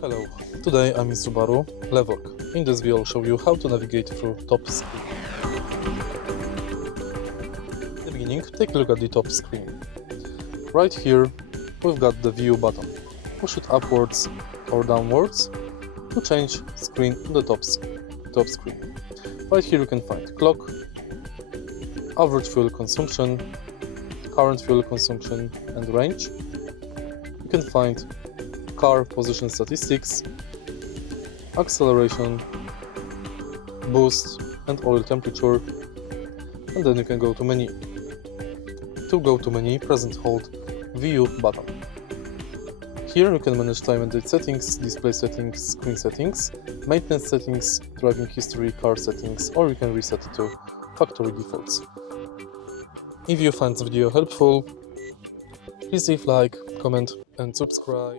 Hello, today I'm in Subaru Levorg. In this video I'll show you how to navigate through top screen. At the beginning, take a look at the top screen. Right here we've got the view button. Push it upwards or downwards to change screen to the top screen. Right here you can find clock, average fuel consumption, current fuel consumption and range. You can find car position statistics, acceleration, boost and oil temperature, and then you can go to menu. To go to menu, press and hold view button. Here you can manage time and date settings, display settings, screen settings, maintenance settings, driving history, car settings, or you can reset it to factory defaults. If you find this video helpful, please leave like, comment and subscribe.